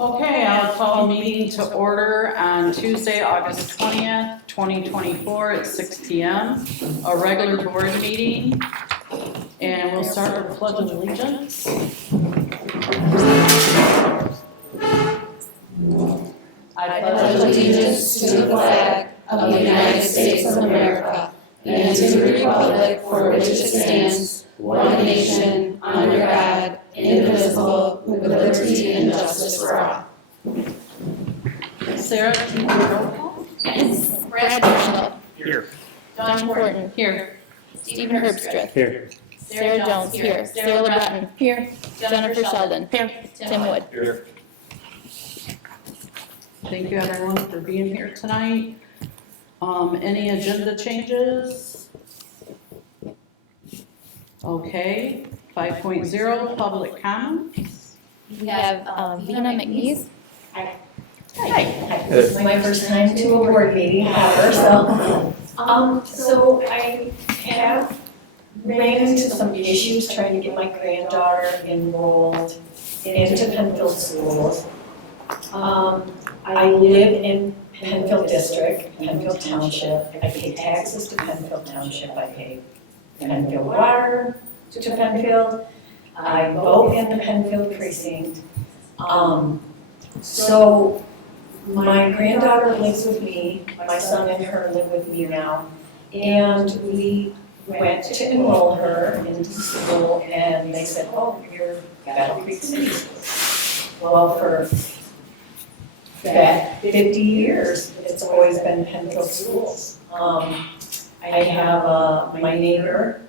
Okay, I'll call the meeting to order on Tuesday, August 20th, 2024 at 6 p.m. A regular board meeting, and we'll start with Pledge of Allegiance. I pledge allegiance to the flag of the United States of America and to the republic for which it stands, one nation, under God, indivisible, with liberty and justice for all. Sarah, can you roll call? Yes. Brad Marshall. Here. John Horton. Here. Stephen Herbstreit. Here. Sarah Jones. Here. Sarah LeBreton. Here. Jennifer Sheldon. Here. Tim Wood. Here. Thank you everyone for being here tonight. Any agenda changes? Okay, 5.0, public comments. We have Vina McNeese. Hi. This is my first time to a board meeting ever, so I have ran into some issues trying to get my granddaughter enrolled into Pennfield schools. I live in Pennfield District, Pennfield Township. I pay taxes to Pennfield Township. I pay Pennfield water to Pennfield. I vote in the Pennfield precinct. So my granddaughter lives with me, my son and her live with me now, and we went to enroll her into school, and they said, oh, you're Battle Creek City School. Well, for that 50 years, it's always been Pennfield schools. I have my neighbor,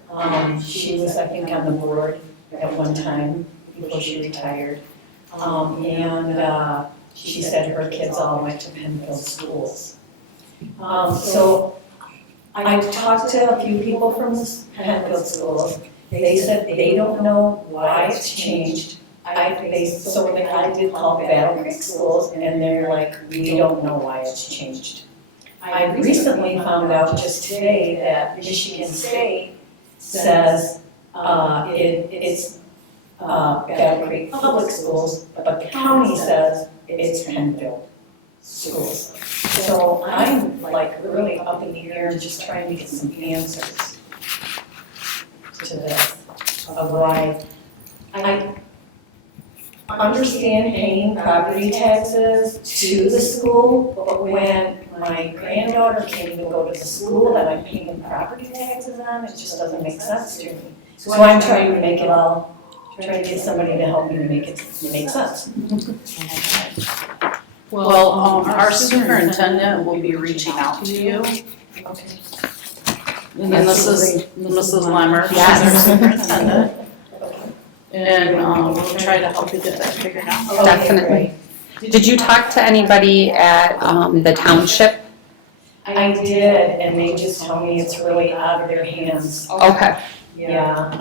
she was, I think, on the board at one time before she retired. And she said her kids all went to Pennfield schools. So I talked to a few people from Pennfield schools. They said they don't know why it's changed. I did call Battle Creek schools, and they're like, we don't know why it's changed. I recently found out just today that Michigan State says it's Battle Creek Public Schools, but the county says it's Pennfield schools. So I'm like really up in the air and just trying to get some answers to this, of why I understand paying property taxes to the school, but when my granddaughter can't even go to the school that I'm paying property taxes on, it just doesn't make sense to me. So I'm trying to make it all, trying to get somebody to help me to make it make sense. Well, our superintendent will be reaching out to you. Okay. And this is Mrs. Lemmer, she's Yes. our superintendent. And we'll try to help you get that figured out. Definitely. Did you talk to anybody at the township? I did, and they just tell me it's really out of their hands. Okay. Yeah,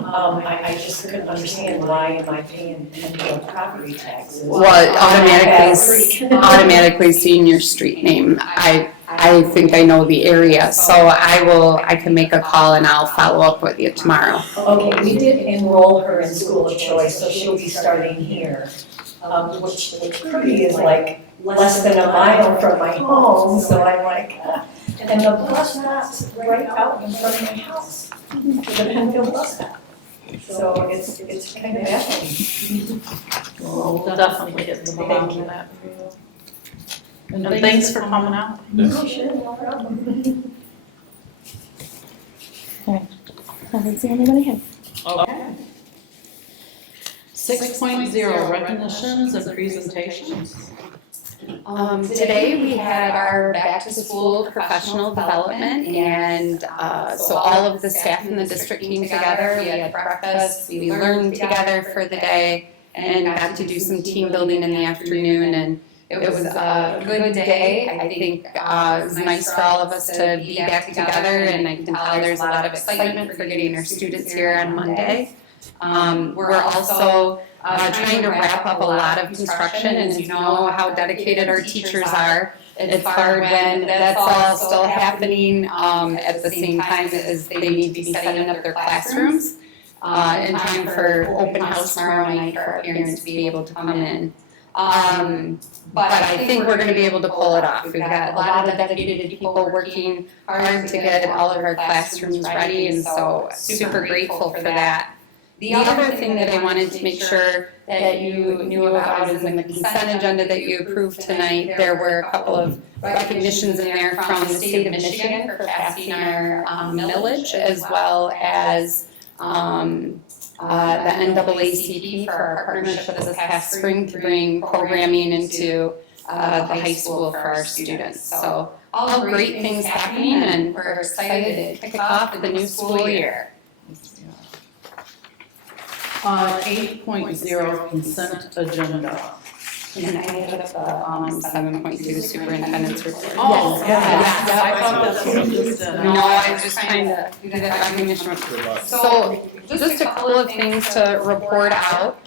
I just couldn't understand why am I paying Pennfield property taxes? Well, automatically seeing your street name. I think I know the area, so I can make a call and I'll follow up with you tomorrow. Okay, we did enroll her in school of choice, so she'll be starting here, which pretty is like less than a mile from my home, so I'm like, and the bus stop's right out in front of my house, the Pennfield bus stop. So it's kind of baffling. We'll definitely get to the bottom of that for you. And thanks for coming out. Oh, sure, no problem. I don't see anybody here. Okay. 6.0, recognitions and presentations. Today we had our back to school professional development, and so all of the staff in the district came together. We had breakfast, we learned together for the day, and got to do some team building in the afternoon, and it was a good day. I think it was nice for all of us to be back together, and I can tell there's a lot of excitement for getting our students here on Monday. We're also trying to wrap up a lot of construction, and as you know how dedicated our teachers are, it's hard when that's all still happening at the same time as they need to be setting up their classrooms in time for open house tomorrow night for our parents to be able to come in. But I think we're gonna be able to pull it off. We've got a lot of dedicated people working hard to get all of our classrooms ready, and so super grateful for that. The other thing that I wanted to make sure that you knew about is in the consent agenda that you approved tonight, there were a couple of recognitions in there from the state of Michigan for passing our millage, as well as the NAACP for our partnership this past spring to bring programming into the high school for our students. So all great things happening, and we're excited to kick off the new school year. 8.0 consent agenda. And I added up the 7.2 superintendent's report. Oh, yes. I thought that's what you just did. No, I was just trying to do that recognition. So just a couple of things to report out.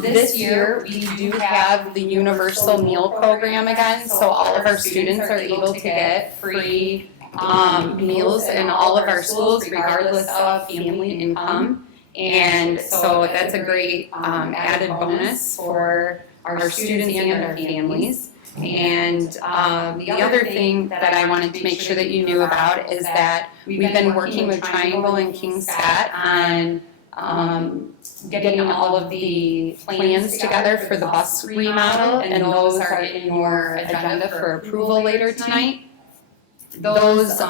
This year, we do have the universal meal program again, so all of our students are able to get free meals in all of our schools regardless of family income. And so that's a great added bonus for our students and our families. And the other thing that I wanted to make sure that you knew about is that we've been working with Triangle and King Scott on getting all of the plans together for the bus remodel, and those are in your agenda for approval later tonight. Those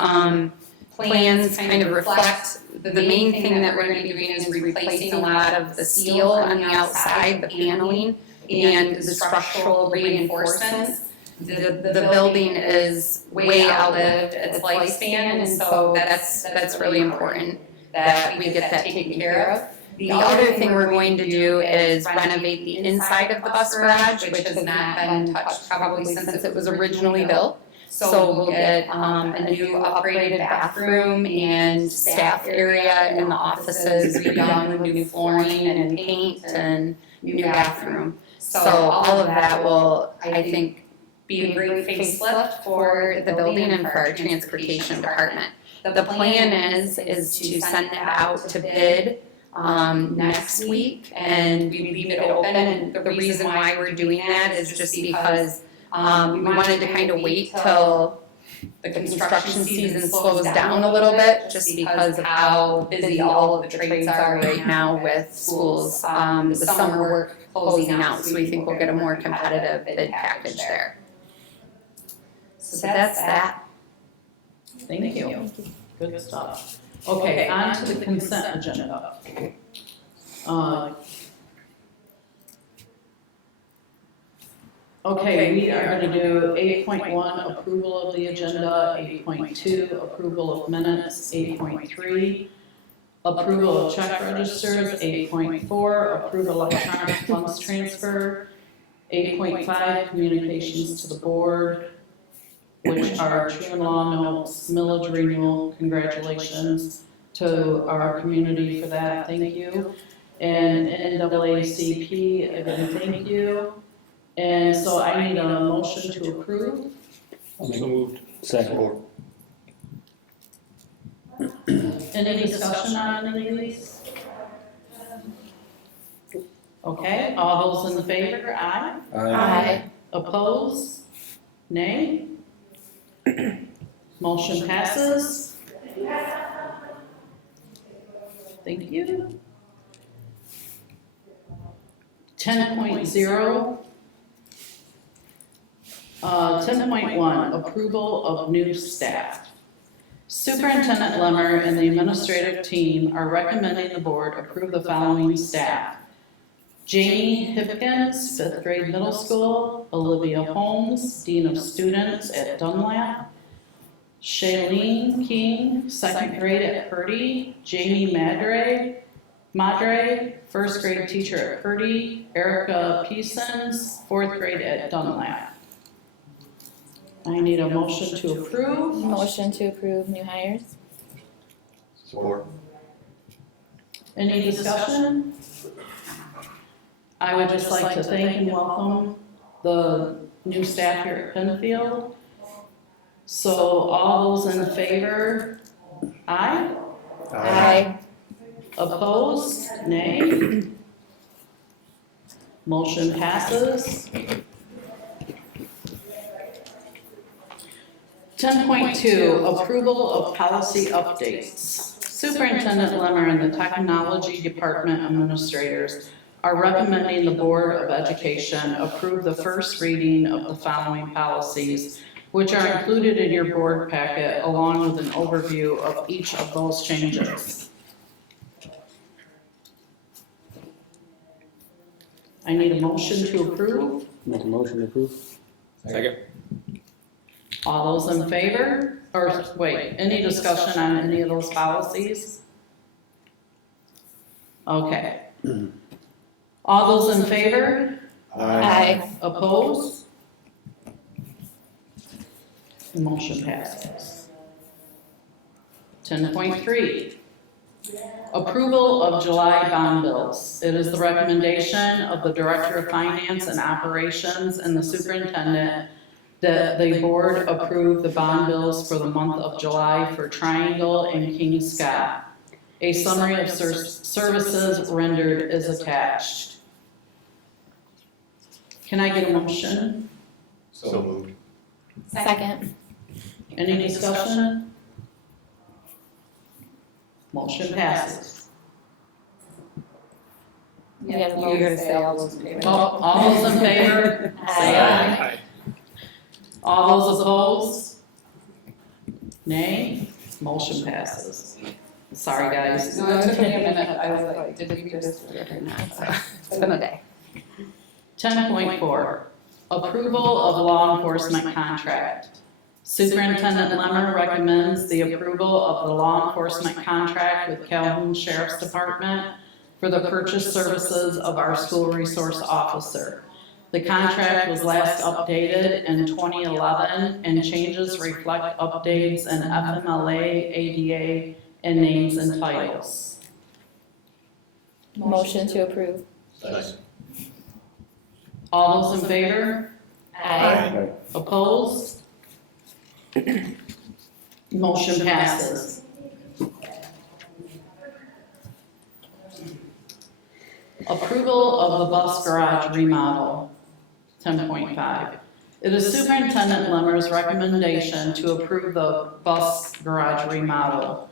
plans kind of reflect the main thing that we're going to be doing is replacing a lot of the steel on the outside, the paneling, and the structural reinforcements. The building is way outlived its lifespan, and so that's really important that we get that taken care of. The other thing we're going to do is renovate the inside of the bus garage, which has not been touched probably since it was originally built. So we'll get a new upgraded bathroom and staff area in the offices, redone with new flooring and paint and new bathroom. So all of that will, I think, be a great facelift for the building and for our transportation department. The plan is to send that out to bid next week, and we leave it open. And the reason why we're doing that is just because we wanted to kind of wait till the construction season slows down a little bit, just because of how busy all of the trades are right now with schools, the summer work closing out. So we think we'll get a more competitive bid package there. So that's that. Thank you. Good stuff. Okay, on to the consent agenda. Okay, we are going to do 8.1, approval of the agenda, 8.2, approval of minutes, 8.3, approval of check registers, 8.4, approval of electronic funds transfer, 8.5, communications to the board, which are true and law notes, millage renewal, congratulations to our community for that, thank you. And NAACP, again, thank you. And so I need a motion to approve. So moved. Second. Any discussion on any of these? Okay, all those in favor, aye? Aye. Opposed? Nay? Motion passes. Thank you. 10.0. 10.1, approval of new staff. Superintendent Lemmer and the administrative team are recommending the board approve the following staff. Jamie Hipkins, 5th grade middle school. Olivia Holmes, Dean of Students at Dunlap. Shailene King, 2nd grade at Purdy. Jamie Madre, 1st grade teacher at Purdy. Erica Peasons, 4th grade at Dunlap. I need a motion to approve. Motion to approve new hires. Support. Any discussion? I would just like to thank and welcome the new staff here at Pennfield. So all those in favor, aye? Aye. Opposed, nay? Motion passes. 10.2, approval of policy updates. Superintendent Lemmer and the Technology Department administrators are recommending the Board of Education approve the first reading of the following policies, which are included in your board packet along with an overview of each of those changes. I need a motion to approve. Make a motion to approve. Second. All those in favor? Or wait, any discussion on any of those policies? Okay. All those in favor? Aye. Opposed? Motion passes. 10.3, approval of July bond bills. It is the recommendation of the Director of Finance and Operations and the Superintendent that the board approve the bond bills for the month of July for Triangle and King Scott. A summary of services rendered is attached. Can I get a motion? So moved. Second. Any discussion? Motion passes. You gotta You're gonna say all those in favor. All those in favor, say aye. All those opposed? Nay? Motion passes. Sorry, guys. No, it took me a minute. I was like, did we just do it or not? So, it's been a day. 10.4, approval of law enforcement contract. Superintendent Lemmer recommends the approval of the law enforcement contract with Calhoun Sheriff's Department for the purchase services of our school resource officer. The contract was last updated in 2011 and changes reflect updates in FMLA, ADA, and names and titles. Motion to approve. Second. All those in favor? Aye. Opposed? Motion passes. Approval of the bus garage remodel, 10.5. It is Superintendent Lemmer's recommendation to approve the bus garage remodel.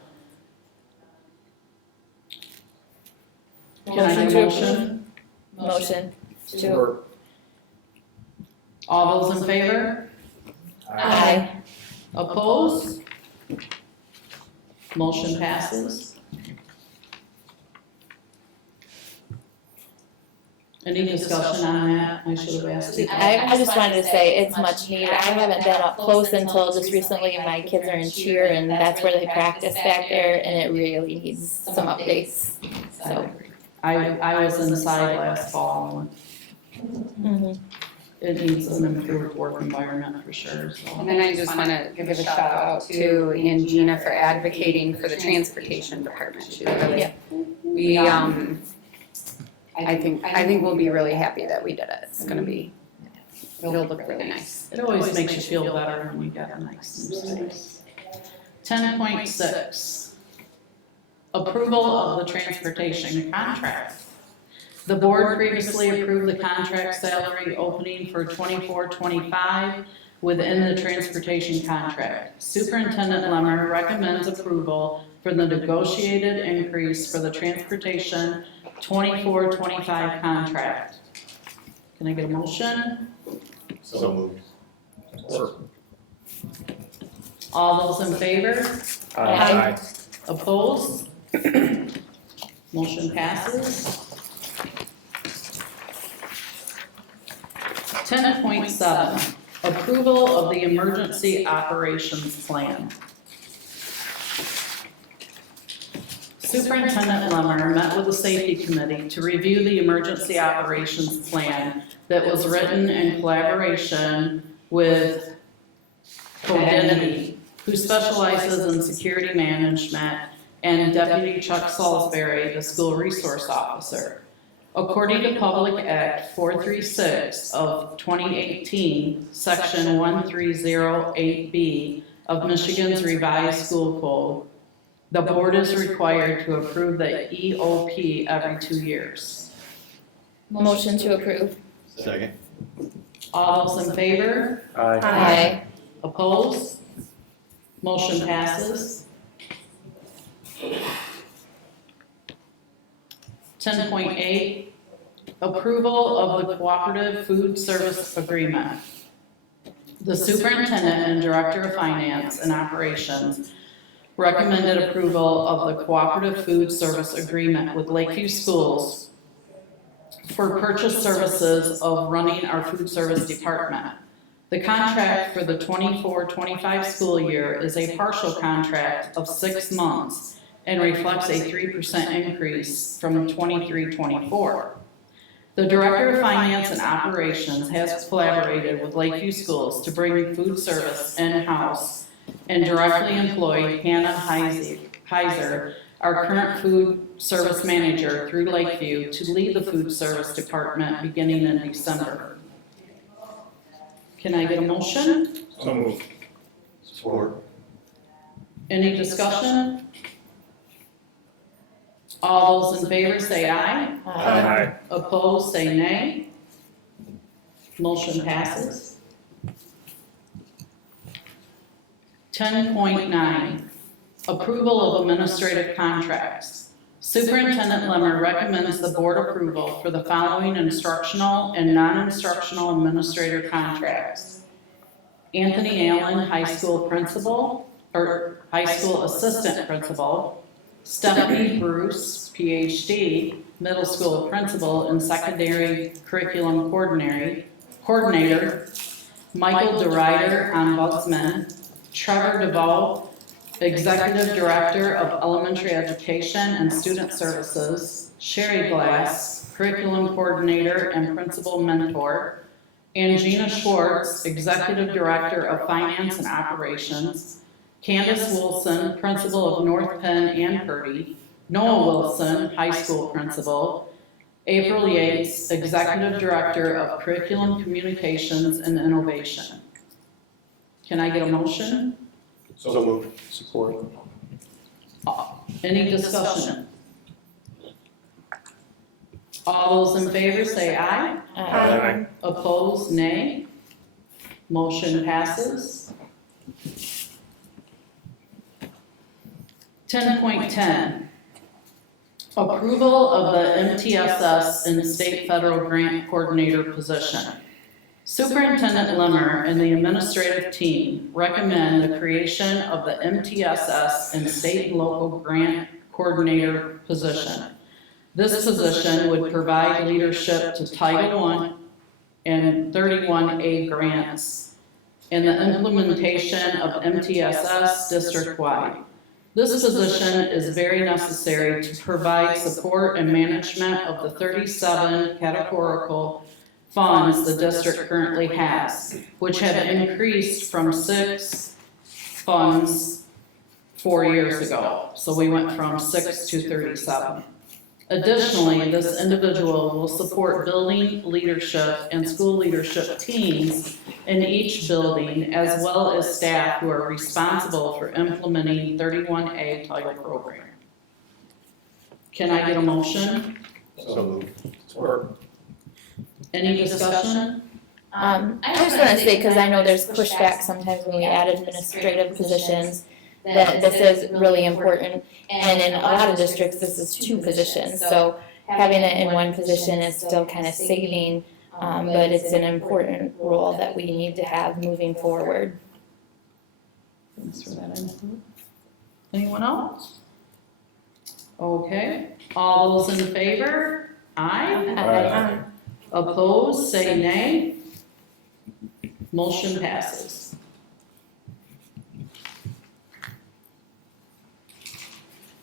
Can I get a motion? Motion to. All those in favor? Aye. Opposed? Motion passes. Any discussion on that? I should have asked you. I just wanted to say it's much needed. I haven't been up close until just recently. My kids are in cheer and that's where they practice back there and it really needs some updates. So. I was inside last fall and it needs an improved work environment for sure, so. And then I just want to give a shout out to Gina for advocating for the transportation department. She really, we, I think we'll be really happy that we did it. It's going to be, it'll look really nice. It always makes you feel better when you get a nice new space. 10.6. Approval of the transportation contract. The board previously approved the contract salary opening for 24-25 within the transportation contract. Superintendent Lemmer recommends approval for the negotiated increase for the transportation 24-25 contract. Can I get a motion? So moved. Support. All those in favor? Aye. Opposed? Motion passes. 10.7, approval of the emergency operations plan. Superintendent Lemmer met with the safety committee to review the emergency operations plan that was written in collaboration with Codenity, who specializes in security management, and Deputy Chuck Salisbury, the school resource officer. According to Public Act 436 of 2018, Section 1308B of Michigan's Revised School Code, the board is required to approve the EOP every 2 years. Motion to approve. Second. All those in favor? Aye. Opposed? Motion passes. 10.8, approval of the cooperative food service agreement. The superintendent and director of finance and operations recommended approval of the cooperative food service agreement with Lakeview Schools for purchase services of running our food service department. The contract for the 24-25 school year is a partial contract of 6 months and reflects a 3% increase from 23-24. The Director of Finance and Operations has collaborated with Lakeview Schools to bring food service in-house and directly employ Hannah Heiser, our current food service manager, through Lakeview to lead the food service department beginning in December. Can I get a motion? So moved. Support. Any discussion? All those in favor say aye. Aye. Opposed, say nay. Motion passes. 10.9, approval of administrative contracts. Superintendent Lemmer recommends the board approval for the following instructional and non-instructional administrator contracts. Anthony Allen, high school principal, or high school assistant principal. Stephanie Bruce, PhD, middle school principal and secondary curriculum coordinator. Michael DeRider, ombudsman. Trevor DeVault, executive director of elementary education and student services. Sherry Glass, curriculum coordinator and principal mentor. Angina Schwartz, executive director of finance and operations. Candace Wilson, principal of North Penn and Purdy. Noah Wilson, high school principal. April Yates, executive director of curriculum communications and innovation. Can I get a motion? So moved. Support. Any discussion? All those in favor say aye. Aye. Opposed, nay. Motion passes. 10.10, approval of the MTSS and state federal grant coordinator position. Superintendent Lemmer and the administrative team recommend the creation of the MTSS and state and local grant coordinator position. This position would provide leadership to Title I and 31A grants and the implementation of MTSS district-wide. This position is very necessary to provide support and management of the 37 categorical funds the district currently has, which have increased from 6 funds 4 years ago. So we went from 6 to 37. Additionally, this individual will support building leadership and school leadership teams in each building, as well as staff who are responsible for implementing 31A title program. Can I get a motion? So moved. Support. Any discussion? I just want to say, because I know there's pushback sometimes when we add administrative positions, that this is really important. And in a lot of districts, this is 2 positions. So having it in 1 position is still kind of saving, but it's an important role that we need to have moving forward. Thanks for that input. Anyone else? Okay, all those in favor? Aye. Aye. Opposed, say nay. Motion passes.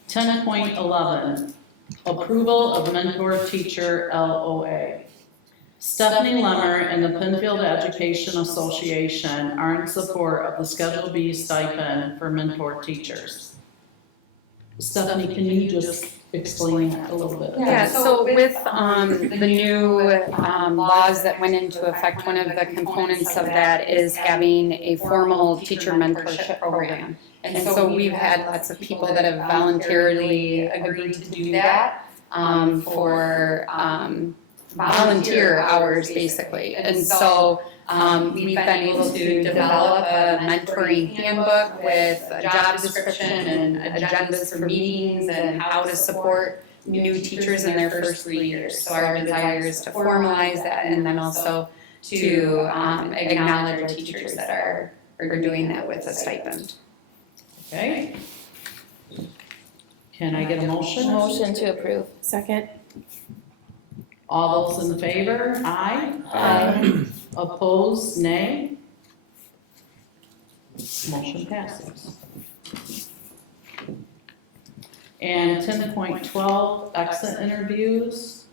10.11, approval of mentor teacher LOA. Stephanie Lemmer and the Pennfield Education Association are in support of the Schedule B stipend for mentor teachers. Stephanie, can you just explain that a little bit? Yeah, so with the new laws that went into effect, one of the components of that is having a formal teacher mentorship program. And so we've had lots of people that have voluntarily agreed to do that for volunteer hours basically. And so we've been able to develop a mentoring handbook with a job description and agendas for meetings and how to support new teachers in their first 3 years. So our desire is to formalize that and then also to acknowledge our teachers that are doing that with a stipend. Okay. Can I get a motion? Motion to approve. Second. All those in favor? Aye. Aye. Opposed? Nay. Motion passes. And 10.12, exit interviews.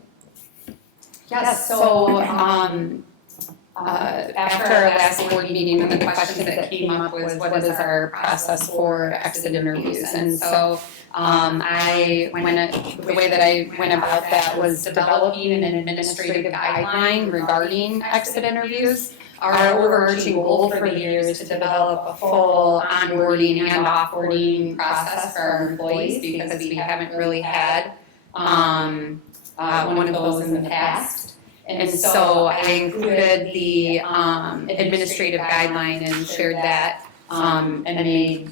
Yes, so after our last board meeting, one of the questions that came up was what is our process for exit interviews? And so the way that I went about that was developing an administrative guideline regarding exit interviews. Our overarching goal for the year is to develop a full onboarding and offboarding process for our employees because we haven't really had one of those in the past. And so I included the administrative guideline and shared that and made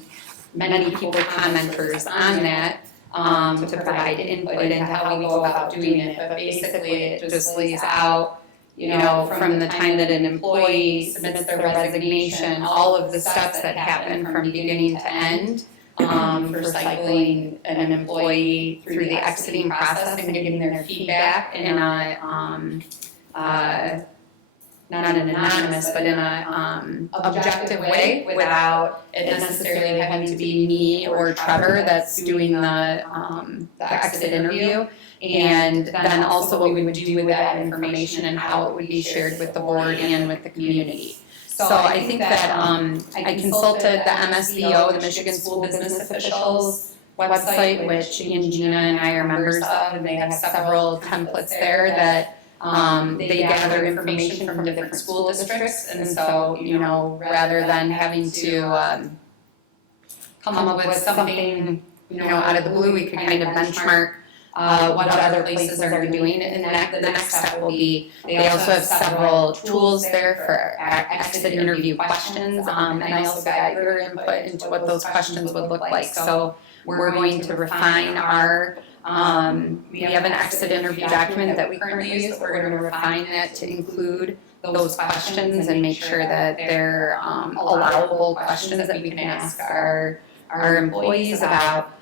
many people commenters on that to provide input into how we go about doing it. But basically it just lays out, from the time that an employee submits their resignation, all of the steps that happen from beginning to end for cycling an employee through the exiting process and getting their feedback in not an anonymous, but in a objective way without it necessarily having to be me or Trevor that's doing the exit interview. And then also what we would do with that information and how it would be shared with the board and with the community. So I think that I consulted the MSBO, the Michigan School Business Officials website, which Gina and I are members of, and they have several templates there that they gather information from different school districts. And so, rather than having to come up with something, out of the blue, we could kind of benchmark what other places are doing. And the next step will be, they also have several tools there for exit interview questions. And I also got your input into what those questions would look like. So we're going to refine our we have an exit interview document that we currently use, but we're going to refine that to include those questions and make sure that they're allowable questions that we can ask our employees about.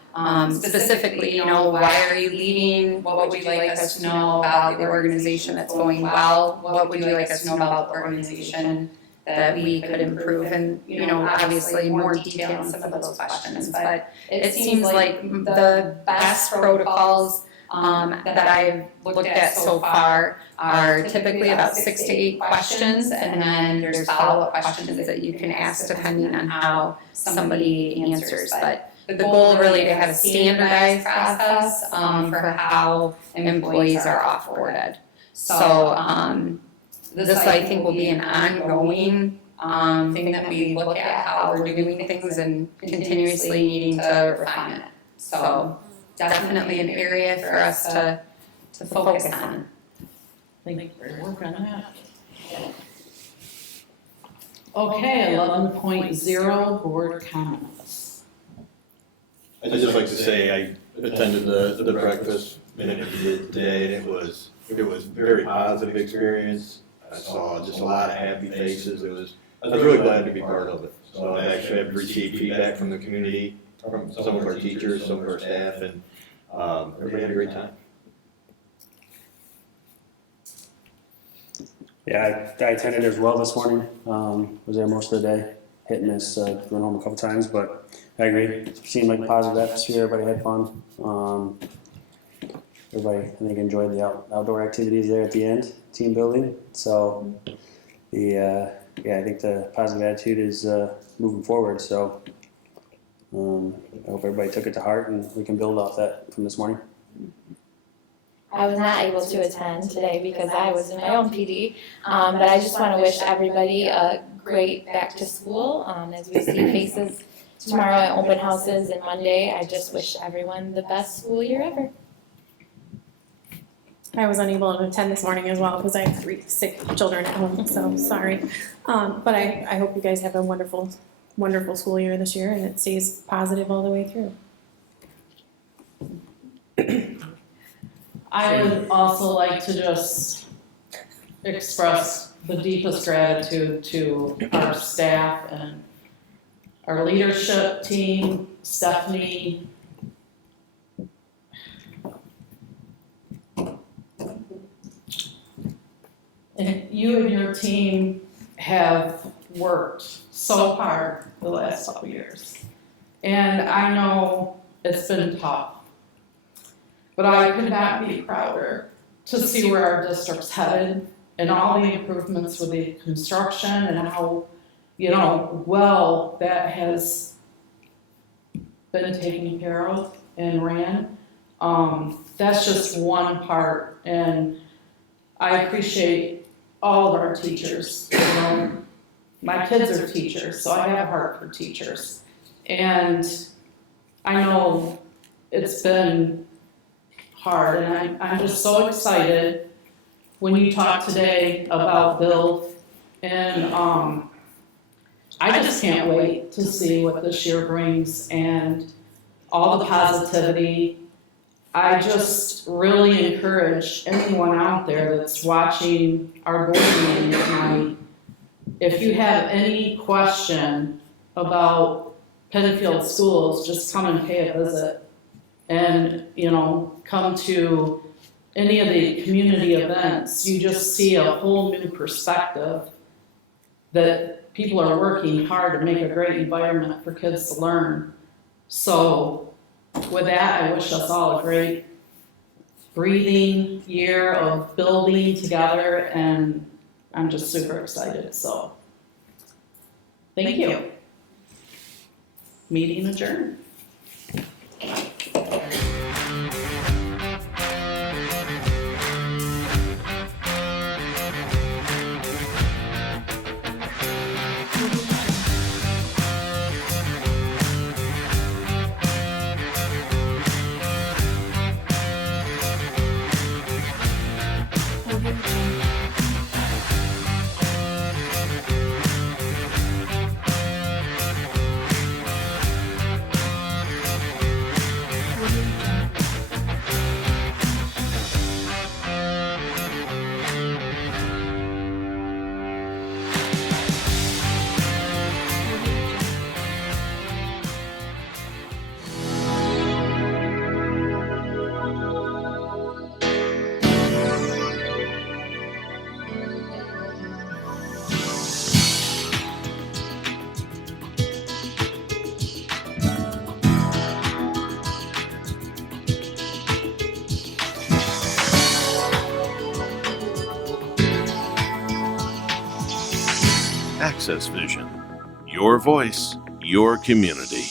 Specifically, why are you leaving? What would you like us to know about the organization that's going well? What would you like us to know about the organization that we could improve? And, obviously more detail on some of those questions. But it seems like the best protocols that I've looked at so far are typically about 6 to 8 questions, and then there's follow-up questions that you can ask depending on how somebody answers. But the goal really to have a standardized process for how employees are offboarded. So this I think will be an ongoing thing that we look at how we're doing things and continuously needing to refine it. So definitely an area for us to focus on. Thank you for your work on that. Okay, 11.0, board comments. I'd just like to say I attended the breakfast minute we did today, and it was a very positive experience. I saw just a lot of happy faces. I was really glad to be part of it. So I actually have received feedback from the community, from some of our teachers, some of our staff, and everybody had a great time. Yeah, I attended as well this morning. Was there most of the day, hit and miss, went home a couple times, but I agree. It seemed like a positive atmosphere, everybody had fun. Everybody, I think, enjoyed the outdoor activities there at the end, team building. So, I think the positive attitude is moving forward. So, I hope everybody took it to heart and we can build off that from this morning. I was not able to attend today because I was in my own PD, but I just want to wish everybody a great back to school. As we see faces tomorrow at open houses and Monday, I just wish everyone the best school year ever. I was unable to attend this morning as well because I have 3 sick children at home, so sorry. But I hope you guys have a wonderful, wonderful school year this year and it stays positive all the way through. I would also like to just express the deepest gratitude to our staff and our leadership team, Stephanie. And you and your team have worked so hard the last couple years. And I know it's been tough. But I could not be prouder to see where our district's headed and all the improvements with the construction and how, well that has been taken care of and ran. That's just one part, and I appreciate all of our teachers. My kids are teachers, so I have a heart for teachers. And I know it's been hard, and I'm just so excited when you talk today about Bill, and I just can't wait to see what this year brings and all the positivity. I just really encourage anyone out there that's watching our board meeting tonight, if you have any question about Pennfield schools, just come and pay a visit. And, come to any of the community events, you just see a whole new perspective that people are working hard to make a great environment for kids to learn. So with that, I wish us all a great breathing year of building together, and I'm just super excited, so thank you. Meeting adjourned. Access Vision. Your voice, your community.